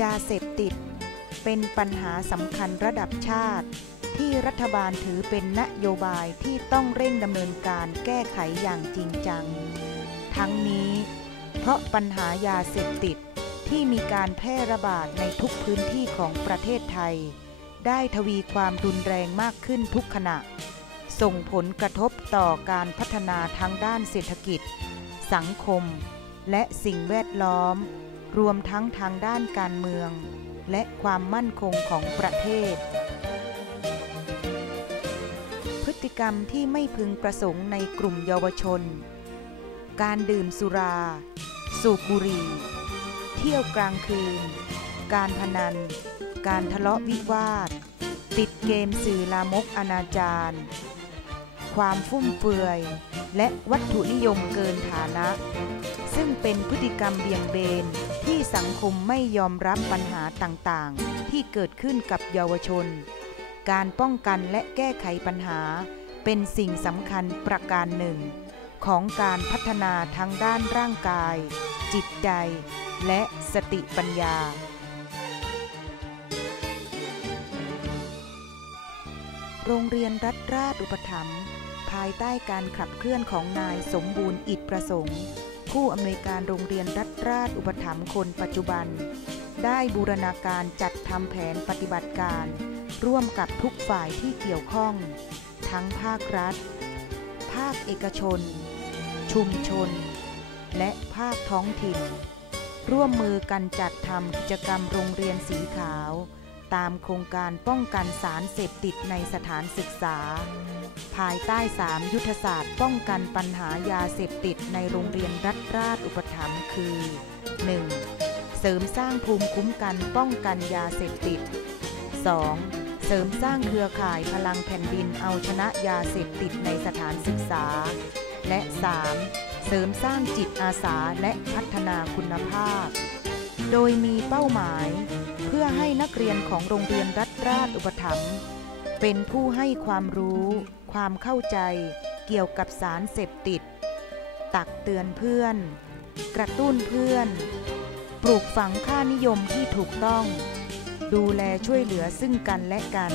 ยาเสพติด เป็นปัญหาสำคัญระดับชาติ ที่รัฐบาลถือเป็นนโยบายที่ต้องเร่งดำเนินการแก้ไขอย่างจริงจัง ทั้งนี้ เพราะปัญหายาเสพติดที่มีการแพร่ระบาดในทุกพื้นที่ของประเทศไทย ได้ทวีความรุนแรงมากขึ้นทุกขณะ ส่งผลกระทบต่อการพัฒนาทางด้านเศรษฐกิจ สังคม และสิ่งแวดล้อม รวมทั้งทางด้านการเมือง และความมั่นคงของประเทศ พฤติกรรมที่ไม่พึงประสงค์ในกลุ่มเยาวชน การดื่มสุรา สูบบุหรี่ เที่ยวกลางคืน การพนัน การทะเลาะวิวาท ติดเกมสื่อลามกอนาจารความฟุ่มเฟือย และวัตถุนิยมเกินฐานะ ซึ่งเป็นพฤติกรรมเบี่ยงเบนที่สังคมไม่ยอมรับปัญหาต่างๆ ที่เกิดขึ้นกับเยาวชน การป้องกันและแก้ไขปัญหา เป็นสิ่งสำคัญประการหนึ่ง ของการพัฒนาทั้งด้านร่างกาย จิตใจ และสติปัญญา โรงเรียนรัฐราชอุปถัมภ์ภายใต้การขับเคลื่อนของนายสมบูรณ์อิดประสงค์ ผู้อำนวยการโรงเรียนรัฐราชอุปถัมภ์คนปัจจุบัน ได้บูรณาการจัดทำแผนปฏิบัติการ ร่วมกับทุกฝ่ายที่เกี่ยวข้อง ทั้งภาครัฐ ภาคเอกชน ชุมชน และภาคท้องถิ่น ร่วมมือกันจัดทำกิจกรรมโรงเรียนสีขาว ตามโครงการป้องกันสารเสพติดในสถานศึกษา ภายใต้สามยุทธศาสตร์ป้องกันปัญหายาเสพติดในโรงเรียนรัฐราชอุปถัมภ์คือ 1. เสริมสร้างภูมิคุ้มกันป้องกันยาเสพติด 2. เสริมสร้างเครือข่ายพลังแผ่นดินเอาชนะยาเสพติดในสถานศึกษา และ 3. เสริมสร้างจิตอาสาและพัฒนาคุณภาพ โดยมีเป้าหมาย เพื่อให้นักเรียนของโรงเรียนรัฐราชอุปถัมภ์เป็นผู้ให้ความรู้ ความเข้าใจเกี่ยวกับสารเสพติด ตักเตือนเพื่อน กระตุ้นเพื่อน ปลูกฝังค่านิยมที่ถูกต้อง ดูแลช่วยเหลือซึ่งกันและกัน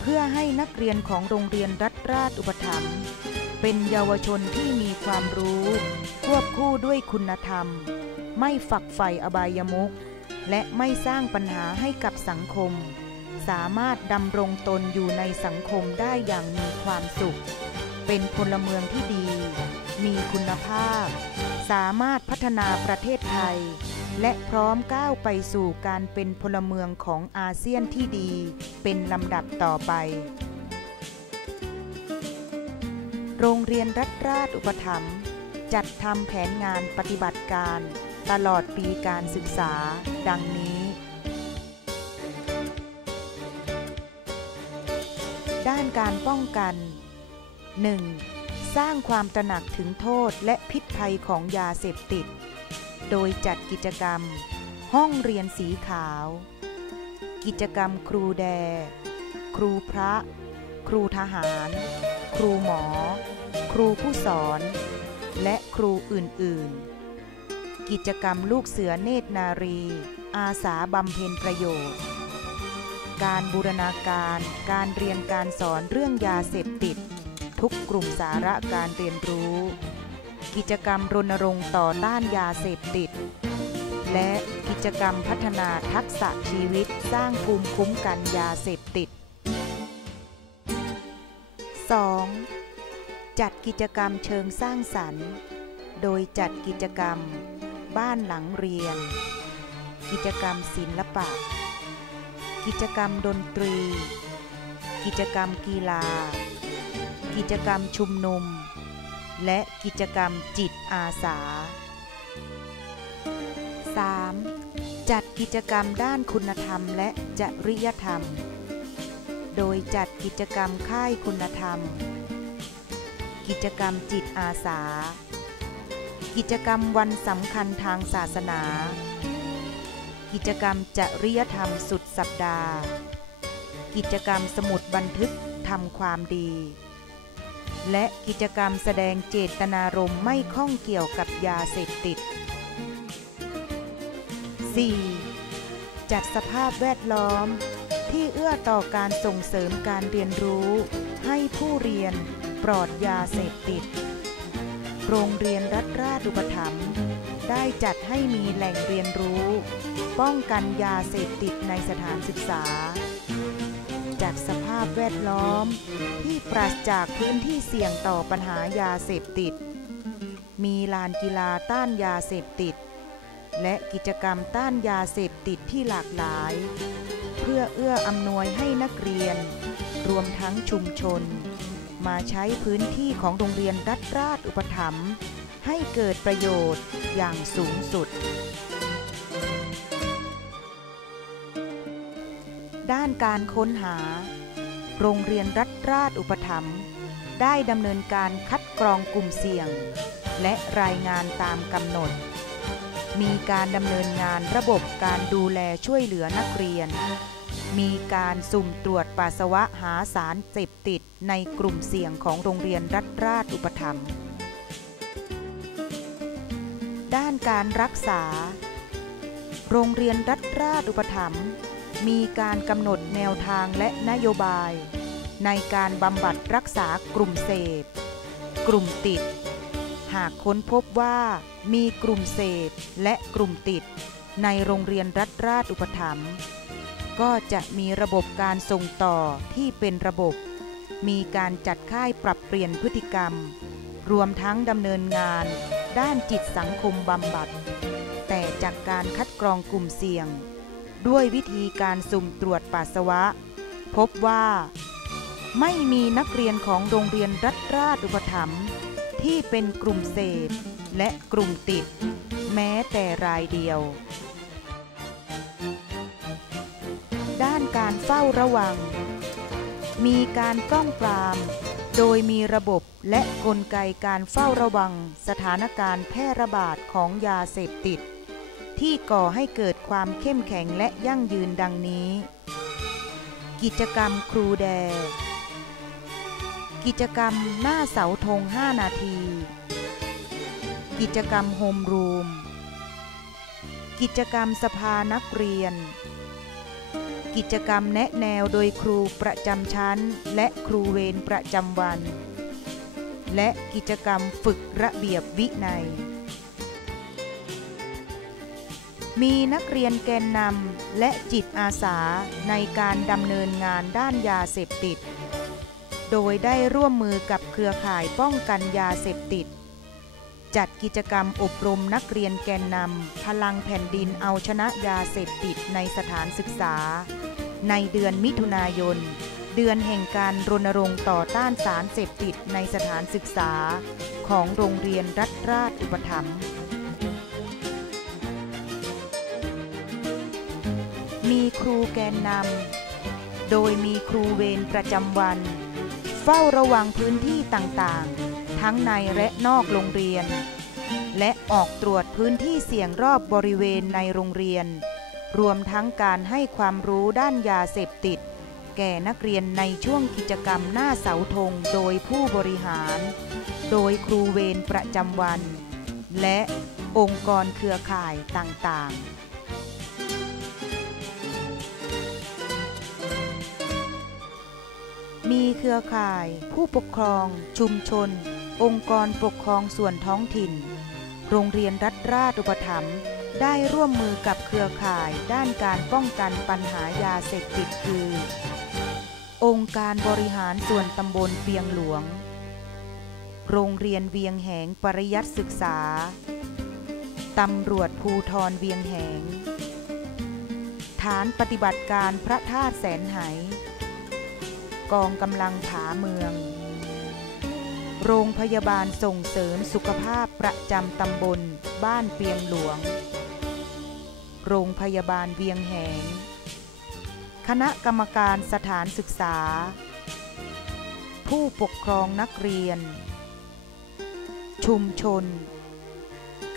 เพื่อให้นักเรียนของโรงเรียนรัฐราชอุปถัมภ์เป็นเยาวชนที่มีความรู้ ควบคู่ด้วยคุณธรรม ไม่ฝักใฝ่อบายมุข และไม่สร้างปัญหาให้กับสังคม สามารถดำรงตนอยู่ในสังคมได้อย่างมีความสุข เป็นพลเมืองที่ดี มีคุณภาพ สามารถพัฒนาประเทศไทย และพร้อมก้าวไปสู่การเป็นพลเมืองของอาเซียนที่ดี เป็นลำดับต่อไป โรงเรียนรัฐราชอุปถัมภ์จัดทำแผนงานปฏิบัติการ ตลอดปีการศึกษา ดังนี้ ด้านการป้องกัน 1. สร้างความตระหนักถึงโทษและพิษภัยของยาเสพติด โดยจัดกิจกรรม ห้องเรียนสีขาว กิจกรรมครูแด ครูพระ ครูทหาร ครูหมอ ครูผู้สอน และครูอื่น ๆ กิจกรรมลูกเสือเนตรนารี อาสาบำเพ็ญประโยชน์ การบูรณาการ การเรียนการสอนเรื่องยาเสพติด ทุกกลุ่มสาระการเรียนรู้ กิจกรรมรณรงค์ต่อต้านยาเสพติด และกิจกรรมพัฒนาทักษะชีวิตสร้างภูมิคุ้มกันยาเสพติด 2. จัดกิจกรรมเชิงสร้างสรรค์ โดยจัดกิจกรรม บ้านหลังเรียน กิจกรรมศิลปะ กิจกรรมดนตรี กิจกรรมกีฬา กิจกรรมชุมนุม และกิจกรรมจิตอาสา 3. จัดกิจกรรมด้านคุณธรรมและจริยธรรม โดยจัดกิจกรรมค่ายคุณธรรม กิจกรรมจิตอาสา กิจกรรมวันสำคัญทางศาสนา กิจกรรมจริยธรรมสุดสัปดาห์ กิจกรรมสมุดบันทึกทำความดี และกิจกรรมแสดงเจตนารมณ์ไม่ข้องเกี่ยวกับยาเสพติด 4. จัดสภาพแวดล้อม ที่เอื้อต่อการส่งเสริมการเรียนรู้ ให้ผู้เรียนปลอดยาเสพติด โรงเรียนรัฐราชอุปถัมภ์ได้จัดให้มีแหล่งเรียนรู้ ป้องกันยาเสพติดในสถานศึกษา จัดสภาพแวดล้อม ที่ปราศจากพื้นที่เสี่ยงต่อปัญหายาเสพติด มีลานกีฬาต้านยาเสพติด และกิจกรรมต้านยาเสพติดที่หลากหลาย เพื่อเอื้ออำนวยให้นักเรียน รวมทั้งชุมชน มาใช้พื้นที่ของโรงเรียนรัฐราชอุปถัมภ์ให้เกิดประโยชน์อย่างสูงสุด ด้านการค้นหา โรงเรียนรัฐราชอุปถัมภ์ได้ดำเนินการคัดกรองกลุ่มเสี่ยง และรายงานตามกำหนด มีการดำเนินงานระบบการดูแลช่วยเหลือนักเรียน มีการสุ่มตรวจปัสสาวะหาสารเสพติดในกลุ่มเสี่ยงของโรงเรียนรัฐราชอุปถัมภ์ด้านการรักษา โรงเรียนรัฐราชอุปถัมภ์มีการกำหนดแนวทางและนโยบาย ในการบำบัดรักษากลุ่มเสพ กลุ่มติด หากค้นพบว่ามีกลุ่มเสพและกลุ่มติด ในโรงเรียนรัฐราชอุปถัมภ์ ก็จะมีระบบการส่งต่อที่เป็นระบบ มีการจัดค่ายปรับเปลี่ยนพฤติกรรม รวมทั้งดำเนินงาน ด้านจิตสังคมบำบัด แต่จากการคัดกรองกลุ่มเสี่ยง ด้วยวิธีการสุ่มตรวจปัสสาวะ พบว่า ไม่มีนักเรียนของโรงเรียนรัฐราชอุปถัมภ์ที่เป็นกลุ่มเสพและกลุ่มติด แม้แต่รายเดียว การเฝ้าระวัง มีการป้องปราม โดยมีระบบและกลไกการเฝ้าระวัง สถานการณ์แพร่ระบาดของยาเสพติด ที่ก่อให้เกิดความเข้มแข็งและยั่งยืนดังนี้ กิจกรรมครูแด กิจกรรมหน้าเสาธง 5 นาที กิจกรรมโฮมรูมกิจกรรมสภานักเรียน กิจกรรมแนะแนวโดยครูประจำชั้น และครูเวรประจำวัน และกิจกรรมฝึกระเบียบวินัย มีนักเรียนแกนนำและจิตอาสาในการดำเนินงานด้านยาเสพติด โดยได้ร่วมมือกับเครือข่ายป้องกันยาเสพติด จัดกิจกรรมอบรมนักเรียนแกนนำพลังแผ่นดินเอาชนะยาเสพติดในสถานศึกษา ในเดือนมิถุนายน เดือนแห่งการรณรงค์ต่อต้านสารเสพติดในสถานศึกษา ของโรงเรียนรัฐราชอุปถัมภ์มีครูแกนนำโดยมีครูเวรประจำวัน เฝ้าระวังพื้นที่ต่างๆ ทั้งในและนอกโรงเรียน และออกตรวจพื้นที่เสี่ยงรอบบริเวณในโรงเรียน รวมทั้งการให้ความรู้ด้านยาเสพติด แก่นักเรียนในช่วงกิจกรรมหน้าเสาธงโดยผู้บริหาร โดยครูเวรประจำวัน และองค์กรเครือข่ายต่างๆมีเครือข่าย ผู้ปกครอง ชุมชน องค์กรปกครองส่วนท้องถิ่น โรงเรียนรัฐราชอุปถัมภ์ได้ร่วมมือกับเครือข่ายด้านการป้องกันปัญหายาเสพติดคือ องค์การบริหารส่วนตำบลเปียงหลวง โรงเรียนเวียงแหงปริยัติศึกษา ตำรวจภูทรเวียงแหง ฐานปฏิบัติการพระธาตุแสนไหกองกำลังผาเมือง โรงพยาบาลส่งเสริมสุขภาพประจำตำบล บ้านเปียงหลวง โรงพยาบาลเวียงแหง คณะกรรมการสถานศึกษา ผู้ปกครองนักเรียน ชุมชน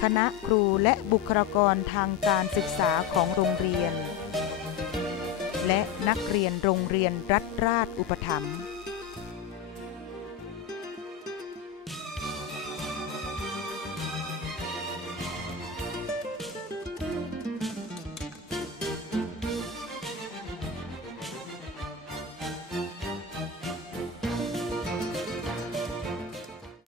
คณะครูและบุคลากรทางการศึกษาของโรงเรียน และนักเรียนโรงเรียนรัฐราชอุปถัมภ์